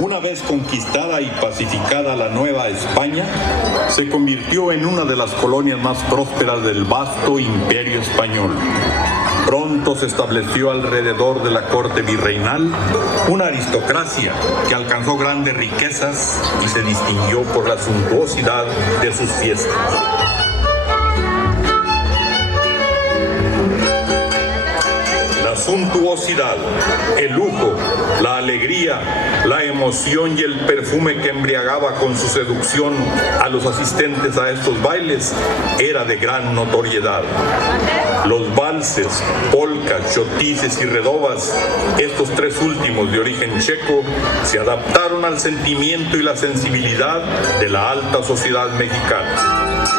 Una vez conquistada y pacificada la Nueva España, se convirtió en una de las colonias más prósperas del vasto imperio español. Pronto se estableció alrededor de la corte virreinal una aristocracia que alcanzó grandes riquezas y se distinguió por la suntuosidad de sus fiestas. La suntuosidad, el lujo, la alegría, la emoción y el perfume que embriagaba con su seducción a los asistentes a estos bailes era de gran notoriedad. Los valses, polcas, chotices y redobas, estos tres últimos de origen checo, se adaptaron al sentimiento y la sensibilidad de la alta sociedad mexicana.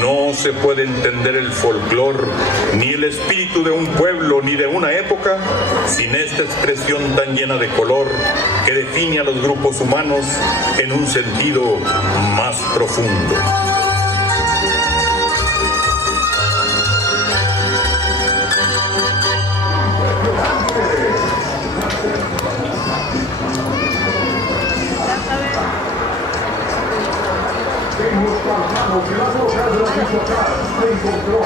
No se puede entender el folclor, ni el espíritu de un pueblo, ni de una época, sin esta expresión tan llena de color que define a los grupos humanos en un sentido más profundo. Hemos pasado que la boca de la se encontró